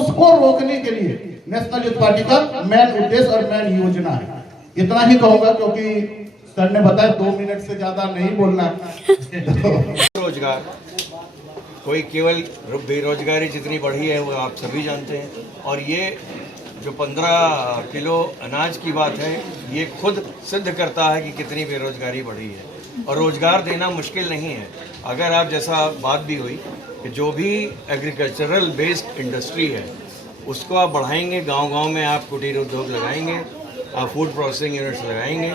उसको रोकने के लिए नेशनल यूथ पार्टी का मेन उद्देश्य और मेन योजना है। इतना ही कहूंगा क्योंकि सर ने बताया 2 मिनट से ज्यादा नहीं बोलना। रोजगार, कोई केवल बेरोजगारी जितनी बढ़ी है वो आप सभी जानते हैं, और ये जो 15 किलो अनाज की बात है ये खुद सिद्ध करता है कि कितनी बेरोजगारी बढ़ी है। और रोजगार देना मुश्किल नहीं है, अगर आप जैसा बात भी हुई कि जो भी एग्रीकल्चरल बेस्ड इंडस्ट्री है उसको आप बढ़ाएंगे, गांव-गांव में आप कुटीर उद्योग लगाएंगे, आप फूड प्रोसेसिंग यूनिट्स लगाएंगे,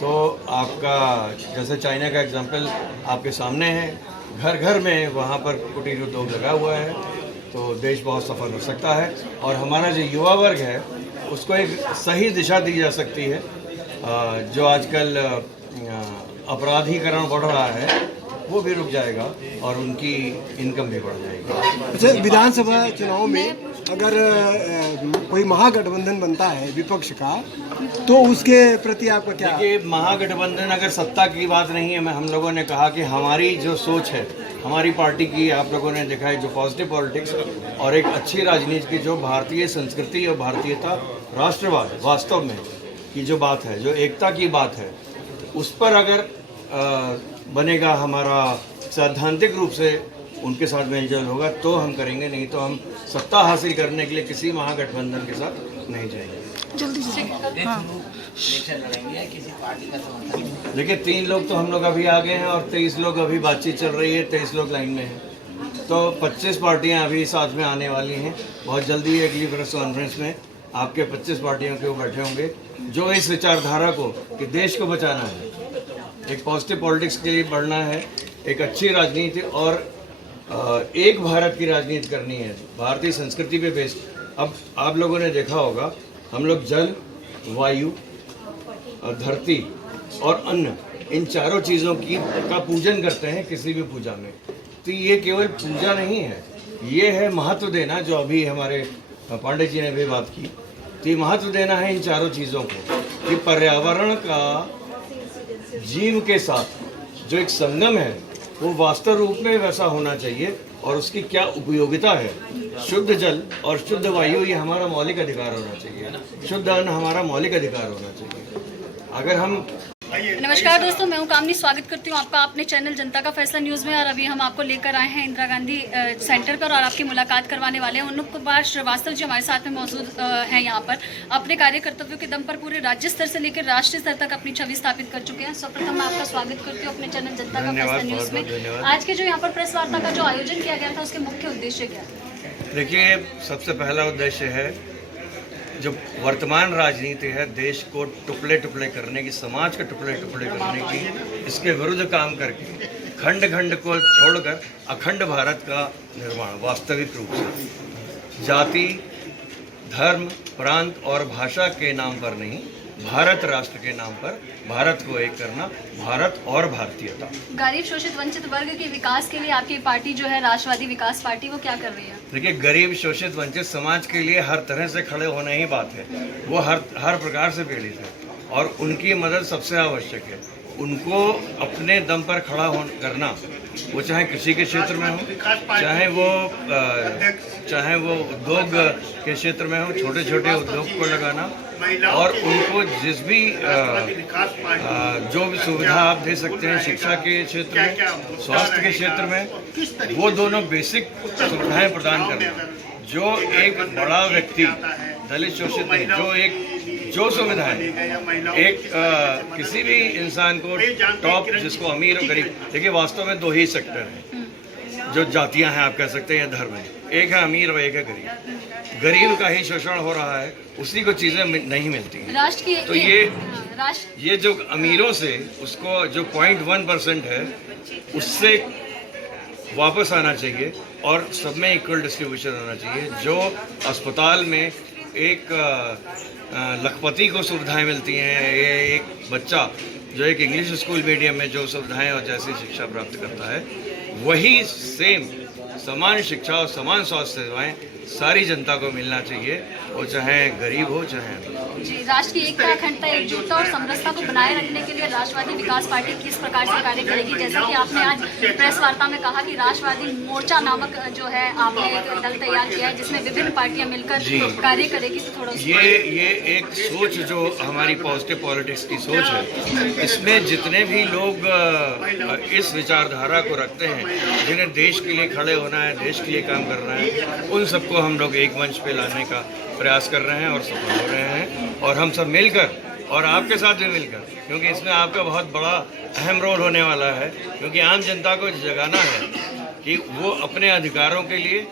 तो आपका जैसे चाइना का एग्जांपल आपके सामने है, घर घर में वहाँ पर कुटीर उद्योग लगा हुआ है, तो देश बहुत सफल हो सकता है। और हमारा जो युवा वर्ग है उसको एक सही दिशा दी जा सकती है। जो आजकल अपराधीकरण बढ़ रहा है वो भी रुक जाएगा और उनकी इनकम भी बढ़ जाएगी। अच्छा, विधानसभा चुनाव में अगर कोई महागठबंधन बनता है विपक्ष का, तो उसके प्रति आपका क्या? देखिए, महागठबंधन अगर सत्ता की बात नहीं है, हम लोगों ने कहा कि हमारी जो सोच है, हमारी पार्टी की, आप लोगों ने देखा है जो पॉजिटिव पॉलिटिक्स और एक अच्छी राजनीति की, जो भारतीय संस्कृति और भारतीयता, राष्ट्रवाद वास्तव में की जो बात है, जो एकता की बात है, उस पर अगर बनेगा हमारा सैद्धांतिक रूप से उनके साथ मेलजोल होगा तो हम करेंगे, नहीं तो हम सत्ता हासिल करने के लिए किसी महागठबंधन के साथ नहीं जाएंगे। जल्दी से देखिए, 3 लोग तो हम लोग अभी आ गए हैं और 23 लोग अभी बातचीत चल रही है, 23 लोग लाइन में हैं, तो 25 पार्टियां अभी साथ में आने वाली हैं। बहुत जल्दी अगली प्रेस कॉन्फ्रेंस में आपके 25 पार्टियों के वो बैठे होंगे जो इस विचारधारा को कि देश को बचाना है, एक पॉजिटिव पॉलिटिक्स के लिए बढ़ना है, एक अच्छी राजनीति और एक भारत की राजनीति करनी है, भारतीय संस्कृति पे बेस्ड। अब आप लोगों ने देखा होगा, हम लोग जल, वायु, धरती और अन्न, इन चारों चीज़ों का पूजन करते हैं किसी भी पूजा में। तो ये केवल पूजा नहीं है, ये है महत्व देना, जो अभी हमारे पांडे जी ने भी बात की। तो ये महत्व देना है इन चारों चीज़ों को कि पर्यावरण का जीव के साथ जो एक संगम है वो वास्तव रूप में वैसा होना चाहिए, और उसकी क्या उपयोगिता है। शुद्ध जल और शुद्ध वायु ये हमारा मौलिक अधिकार होना चाहिए, शुद्ध अन्न हमारा मौलिक अधिकार होना चाहिए। अगर हम नमस्कार दोस्तों, मैं हूं कामनी, स्वागत करती हूं आपका अपने चैनल जनता का फैसला न्यूज़ में। और अभी हम आपको लेकर आए हैं इंदिरा गांधी सेंटर पर और आपकी मुलाकात करवाने वाले हैं। अनुप कुमार श्रीवास्तव जी हमारे साथ में मौजूद हैं यहाँ पर। अपने कार्य कर्तव्यों के दम पर पूरे राज्य स्तर से लेकर राष्ट्रीय स्तर तक अपनी छवि स्थापित कर चुके हैं। सर्वप्रथम मैं आपका स्वागत करती हूँ अपने चैनल जनता का फैसला न्यूज़ में। आज के जो यहाँ पर प्रेस वार्ता का जो आयोजन किया गया था उसके मुख्य उद्देश्य क्या है? देखिए, सबसे पहला उद्देश्य है जो वर्तमान राजनीति है, देश को टुकड़े टुकड़े करने की, समाज के टुकड़े टुकड़े करने की, इसके विरुद्ध काम करके खंड खंड को छोड़कर अखंड भारत का निर्माण वास्तविक रूप से जाति, धर्म, प्रांत और भाषा के नाम पर नहीं, भारत राष्ट्र के नाम पर भारत को एक करना, भारत और भारतीयता। गरीब शोषित वंचित वर्ग के विकास के लिए आपकी पार्टी जो है राष्ट्रवादी विकास पार्टी, वो क्या कर रही है? देखिए, गरीब शोषित वंचित समाज के लिए हर तरह से खड़े होना ही बात है। वो हर प्रकार से पीड़ित है और उनकी मदद सबसे आवश्यक है। उनको अपने दम पर खड़ा करना, वो चाहे कृषि के क्षेत्र में हो, चाहे वो उद्योग के क्षेत्र में हो, छोटे छोटे उद्योग को लगाना, और उनको जिस भी जो भी सुविधा आप दे सकते हैं शिक्षा के क्षेत्र में, स्वास्थ्य के क्षेत्र में, वो दोनों बेसिक सुविधाएं प्रदान करना। जो एक बड़ा व्यक्ति दलित शोषित नहीं, जो सुविधाएं एक किसी भी इंसान को टॉप, जिसको अमीर और गरीब, देखिए वास्तव में 2 ही सेक्टर हैं जो जातियां हैं, आप कह सकते हैं, या धर्म है। एक है अमीर और एक है गरीब। गरीब का ही शोषण हो रहा है, उसी को चीज़ें नहीं मिलती हैं। तो ये जो अमीरों से उसको जो 0.1% है उससे वापस आना चाहिए और सब में इक्वल डिस्ट्रीब्यूशन होना चाहिए। जो अस्पताल में एक लखपति को सुविधाएं मिलती हैं, ये एक बच्चा जो एक इंग्लिश स्कूल मीडियम में जो सुविधाएं और जैसी शिक्षा प्राप्त करता है, वही सेम समान शिक्षा और समान स्वास्थ्य सेवाएं सारी जनता को मिलना चाहिए, वो चाहे गरीब हो चाहे अमीर। जी, राष्ट्र की एकता, अखंडता, एकजुटता और समरसता को बनाए रखने के लिए राष्ट्रवादी विकास पार्टी किस प्रकार से कार्य करेगी? जैसा कि आपने आज प्रेस वार्ता में कहा कि राष्ट्रवादी मोर्चा नामक जो है आपने एक दल तैयार किया है जिसमें विभिन्न पार्टियां मिलकर कार्य करेगी, तो थोड़ा ये एक सोच जो हमारी पॉजिटिव पॉलिटिक्स की सोच है, इसमें जितने भी लोग इस विचारधारा को रखते हैं, जिन्हें देश के लिए खड़े होना है, देश के लिए काम करना है, उन सबको हम लोग एक मंच पे लाने का प्रयास कर रहे हैं और सफल हो रहे हैं। और हम सब मिलकर और आपके साथ भी मिलकर, क्योंकि इसमें आपका बहुत बड़ा अहम रोल होने वाला है, क्योंकि आम जनता को जगाना है कि वो अपने अधिकारों के लिए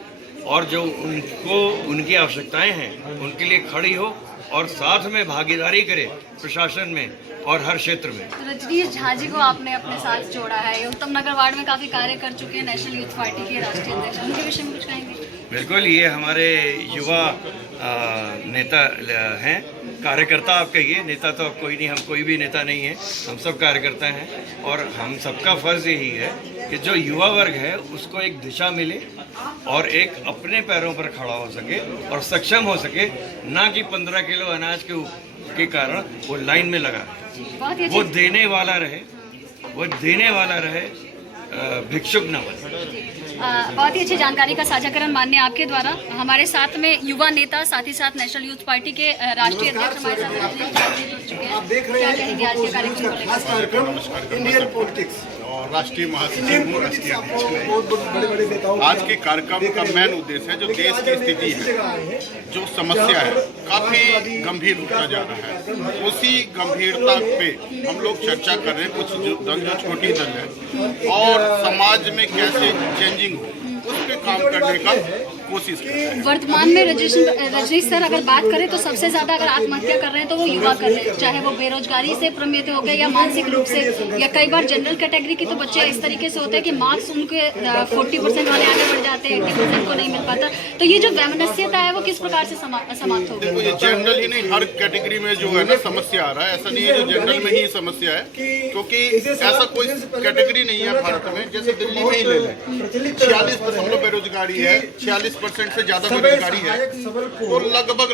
और जो उनको उनकी आवश्यकताएं हैं उनके लिए खड़ी हो और साथ में भागीदारी करे प्रशासन में और हर क्षेत्र में। रजनीश झा जी को आपने अपने साथ जोड़ा है, उत्तम नगर वार्ड में काफी कार्य कर चुके हैं, नेशनल यूथ पार्टी के राष्ट्रीय अध्यक्ष, उनके विषय में कुछ कहेंगे? बिल्कुल, ये हमारे युवा नेता हैं, कार्यकर्ता आप कहिए, नेता तो अब कोई नहीं, हम कोई भी नेता नहीं है, हम सब कार्यकर्ता हैं। और हम सबका फर्ज यही है कि जो युवा वर्ग है उसको एक दिशा मिले और एक अपने पैरों पर खड़ा हो सके और सक्षम हो सके, ना कि 15 किलो अनाज के कारण वो लाइन में लगा रहे, वो देने वाला रहे, भिक्षुक न बने। बहुत ही अच्छी जानकारी का साझाकरण माननीय आपके द्वारा। हमारे साथ में युवा नेता, साथ ही साथ नेशनल यूथ पार्टी के राष्ट्रीय अध्यक्ष हमारे साथ जुड़ चुके हैं। आप देख रहे क्या हैं कहेंगे आज के कार्यक्रम को खास लेकर? कार्यक्रम इंडियन पॉलिटिक्स और राष्ट्रीय महासचिव राष्ट्रीय अध्यक्ष ने बहुत बड़े नेताओं आज के कार्यक्रम का मेन उद्देश्य है जो देश की स्थिति है, जो समस्या है, काफी गंभीर होता जा रहा है। उसी गंभीरता पे हम लोग चर्चा कर रहे हैं। कुछ जो छोटी दल है और समाज में कैसे चेंजिंग हो उस पे काम करने का कोशिश कर रहे हैं। वर्तमान में रजनीश सर अगर बात करें तो सबसे ज्यादा अगर आत्महत्या कर रहे हैं तो वो युवा कर रहे हैं, चाहे वो बेरोजगारी से प्रमित हो गए या मानसिक रूप से, या कई बार जनरल कैटेगरी के तो बच्चे इस तरीके से होते हैं कि मार्क्स उनके 40% वाले आगे बढ़ जाते हैं, 80% को नहीं मिल पाता। तो ये जो वैमनस्यता है वो किस प्रकार से समाप्त होगी? देखो, ये जनरल ही नहीं, हर कैटेगरी में जो है ना समस्या आ रहा है। ऐसा नहीं है जो जनरल में ही समस्या है, क्योंकि ऐसा कोई कैटेगरी नहीं है भारत में। जैसे दिल्ली में ही ले लें, 46% बेरोजगारी है, 46% से ज्यादा बेरोजगारी है, तो लगभग